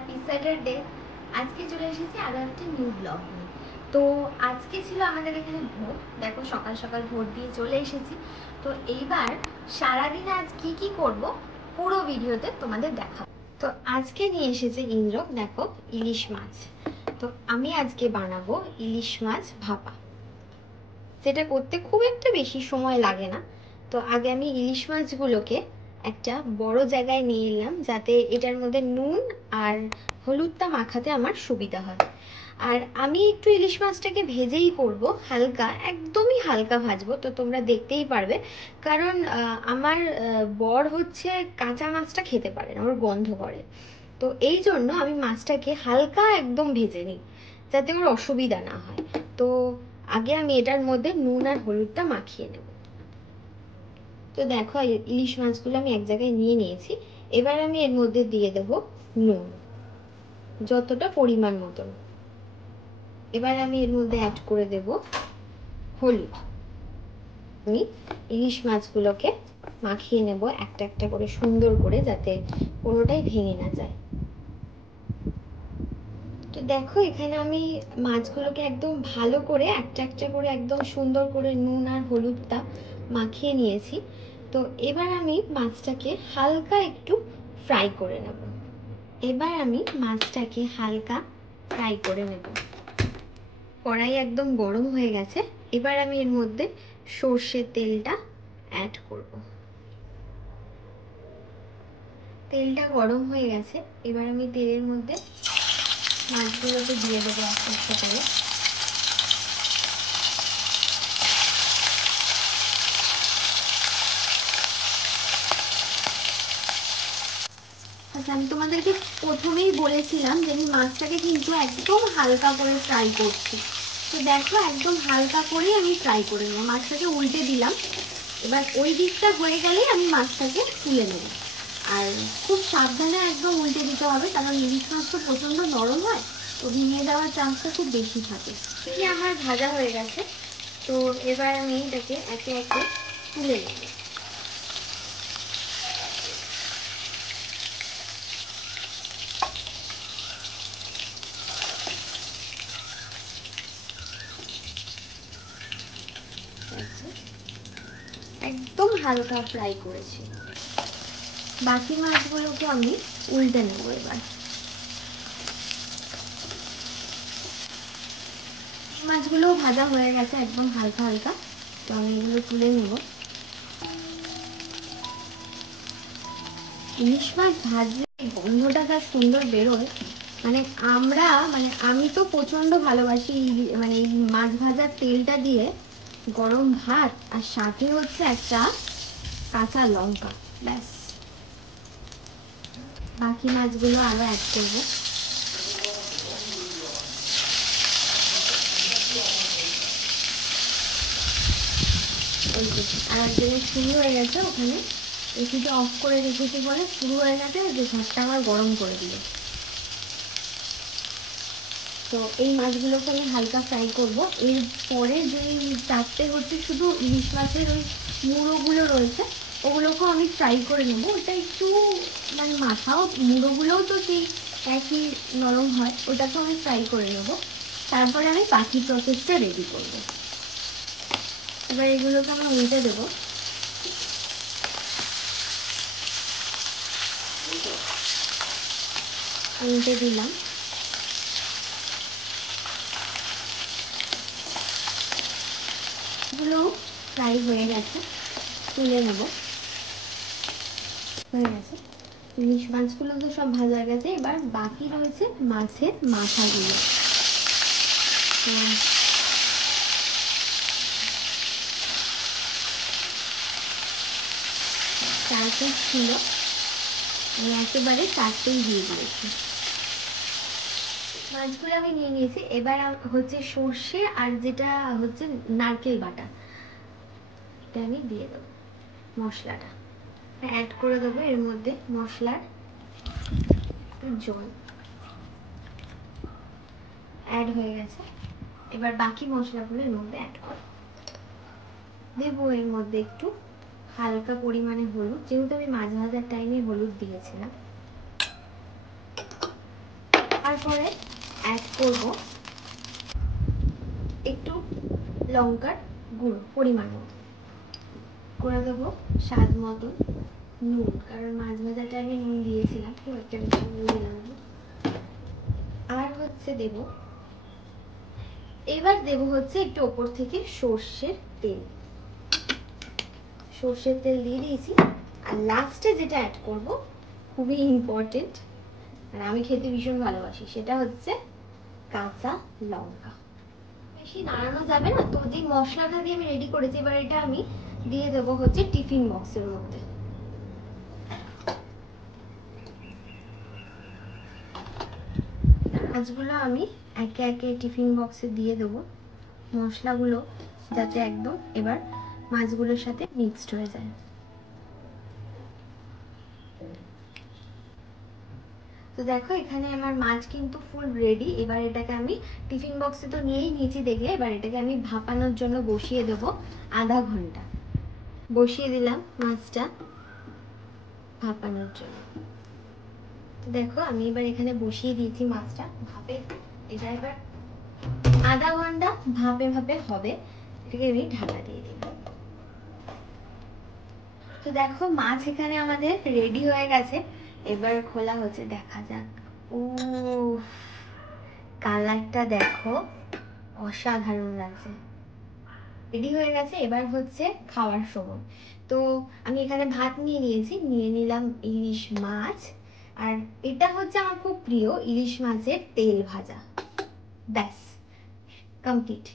Happy Saturday. আজকে চলে এসেছি আরো একটা নিউ ব্লগ নিয়ে। তো আজকে ছিল আমাদের এখানে ভোট, দেখো সকাল সকাল ভোট দিয়ে চলে এসেছি। তো এইবার সারাদিন আজ কি কি করব পুরো ভিডিওতে তোমাদের দেখাবো। তো আজকে নিয়ে এসেছে ইন্দ্র, দেখো ইলিশ মাছ। তো আমি আজকে বানাবো ইলিশ মাছ ভাপা। সেটা করতে খুব একটা বেশি সময় লাগে না। তো আগে আমি ইলিশ মাছগুলোকে একটা বড় জায়গায় নিয়ে এলাম, যাতে এটার মধ্যে নুন আর হলুদটা মাখাতে আমার সুবিধা হয়। আর আমি একটু ইলিশ মাছটাকে ভেজেই করব, হালকা, একদমই হালকা ভাজবো। তো তোমরা দেখতেই পারবে, কারণ আমার বর হচ্ছে কাঁচা মাছটা খেতে পারে না, ওর গন্ধ করে। তো এই জন্য আমি মাছটাকে হালকা একদম ভেজে নিই, যাতে ওর অসুবিধা না হয়। তো আগে আমি এটার মধ্যে নুন আর হলুদটা মাখিয়ে নেব। তো দেখো ইলিশ মাছগুলো আমি এক জায়গায় নিয়ে নিয়েছি। এবার আমি এর মধ্যে দিয়ে দেব নুন, যতটা পরিমাণ মতন। এবার আমি এর মধ্যে অ্যাড করে দেব হলুদ। আমি ইলিশ মাছগুলোকে মাখিয়ে নেব একটা একটা করে, সুন্দর করে, যাতে কোনোটাই ভেঙে না যায়। তো দেখো এখানে আমি মাছগুলোকে একদম ভালো করে একটা একটা করে একদম সুন্দর করে নুন আর হলুদটা মাখিয়ে নিয়েছি। তো এবার আমি মাছটাকে হালকা একটু ফ্রাই করে নেব। এবার আমি মাছটাকে হালকা ফ্রাই করে নেব। কড়াই একদম গরম হয়ে গেছে। এবার আমি এর মধ্যে সর্ষের তেলটা অ্যাড করব। তেলটা গরম হয়ে গেছে। এবার আমি তেলের মধ্যে মাছগুলোকে দিয়ে দেবো একটা একটা করে। আচ্ছা, আমি তোমাদেরকে প্রথমেই বলেছিলাম যে আমি মাছটাকে কিন্তু একদম হালকা করে ফ্রাই করছি। তো দেখো একদম হালকা করেই আমি ফ্রাই করে নেবো। মাছটাকে উল্টে দিলাম। এবার ওই দিকটা হয়ে গেলেই আমি মাছটাকে তুলে নেব। আর খুব সাবধানে একদম উল্টে দিতে হবে, কারণ ইলিশ মাছ তো প্রচণ্ড নরম হয়, তো ভেঙে যাওয়ার চান্সটা খুব বেশি থাকে। এটি আমার ভাজা হয়ে গেছে। তো এবার আমি এটাকে একে একে তুলে নেব। একদম হালকা ফ্রাই করেছি। বাকি মাছগুলোকে আমি উল্টে নেব। এবার মাছগুলো ভাজা হয়ে গেছে একদম হালকা হালকা। তো আমি এগুলো তুলে নেব। ইলিশ মাছ ভাজলে গন্ধটা যা সুন্দর বেরোয়, মানে আমি তো প্রচন্ড ভালোবাসি। মানে এই মাছ ভাজার তেলটা দিয়ে গরম ভাত, আর সাথে হচ্ছে একটা কাঁচা লঙ্কা, ব্যাস। বাকি মাছগুলো আরো অ্যাড করবো। আর একজনের শুরু হয়ে গেছে ওখানে, এসিটা অফ করে রেখেছি বলে শুরু হয়ে গেছে, যে ভাতটা আমার গরম করে দিল। তো এই মাছগুলোকে আমি হালকা ফ্রাই করব। এরপরে যে চারটে হচ্ছে শুধু ইলিশ মাছের ওই মুড়োগুলো রয়েছে, ওগুলোকেও আমি ফ্রাই করে নেবো। ওটা একটু মানে মাথাও মুড়োগুলোও তো সেই একই নরম হয়, ওটাকেও আমি ফ্রাই করে নেবো। তারপরে আমি বাকি প্রসেসটা রেডি করবো। এবার এগুলোকে আমি উল্টে দেবো। উল্টে দিলাম। এগুলো ফ্রাই হয়ে গেছে, তুলে নেব। হয়ে গেছে ইলিশ মাছগুলো তো সব ভাজা হয়ে গেছে। এবার বাকি রয়েছে মাছের মাথাগুলো। চার পিস ছিল, আমি একেবারে চারটেই দিয়ে দিয়েছি। মাছগুলো আমি নিয়ে নিয়েছি। এবার হচ্ছে সর্ষে আর যেটা হচ্ছে নারকেল বাটা, এটা আমি দিয়ে দেবো। মশলাটা অ্যাড করে দেবো এর মধ্যে। মশলার জল অ্যাড হয়ে গেছে। এবার বাকি মশলাগুলো এর মধ্যে অ্যাড করব। দেবো এর মধ্যে একটু হালকা পরিমাণে হলুদ, যেহেতু আমি মাছ ভাজার টাইমে হলুদ দিয়েছিলাম। তারপরে অ্যাড করব একটু লঙ্কার গুঁড়ো পরিমাণ মতো, করে দেবো স্বাদ মতো নুন, কারণ মাছ ভাজাটা আমি নুন দিয়েছিলাম, খুব একটা বেশি নুন দিলাম না। আর হচ্ছে এবার দেব হচ্ছে একটু ওপর থেকে সর্ষের তেল, সর্ষের তেল দিয়ে দিয়েছি। আর লাস্টে যেটা অ্যাড করব খুবই ইম্পর্টেন্ট, আর আমি খেতে ভীষণ ভালোবাসি, সেটা হচ্ছে কাঁচা লঙ্কা। বেশি নাড়ানো যাবে না, তো যে মশলাটা দিয়ে আমি রেডি করেছি এবার এটা আমি দিয়ে দেবো হচ্ছে টিফিন বক্সের মধ্যে। মাছগুলো আমি একে একে টিফিন বক্সে দিয়ে দেবো, মশলাগুলো যাতে একদম এবার মাছগুলোর সাথে মিক্সড হয়ে যায়। তো দেখো এখানে আমার মাছ কিন্তু ফুল রেডি। এবার এটাকে আমি টিফিন বক্সে তো নিয়েই নিয়েছি দেখলে, এবার এটাকে আমি ভাপানোর জন্য বসিয়ে দেবো আধা ঘন্টা। বসিয়ে দিলাম মাছটা ভাপানোর জন্য। দেখো আমি এবার এখানে বসিয়ে দিয়েছি মাছটা ভাপে, এটা এবার আধা ঘন্টা ভাপে ভাপে হবে, এটাকে আমি ঢাকা দিয়ে দিই। তো দেখো মাছ এখানে আমাদের রেডি হয়ে গেছে, এবার খোলা হচ্ছে, দেখা যাক। ও কালারটা দেখো অসাধারণ লাগছে, রেডি হয়ে গেছে। এবার হচ্ছে খাওয়ার সময়। তো আমি এখানে ভাত নিয়ে নিয়েছি, নিয়ে নিলাম ইলিশ মাছ, আর এটা হচ্ছে আমার খুব প্রিয় ইলিশ মাছের তেল ভাজা। ব্যাস কমপ্লিট।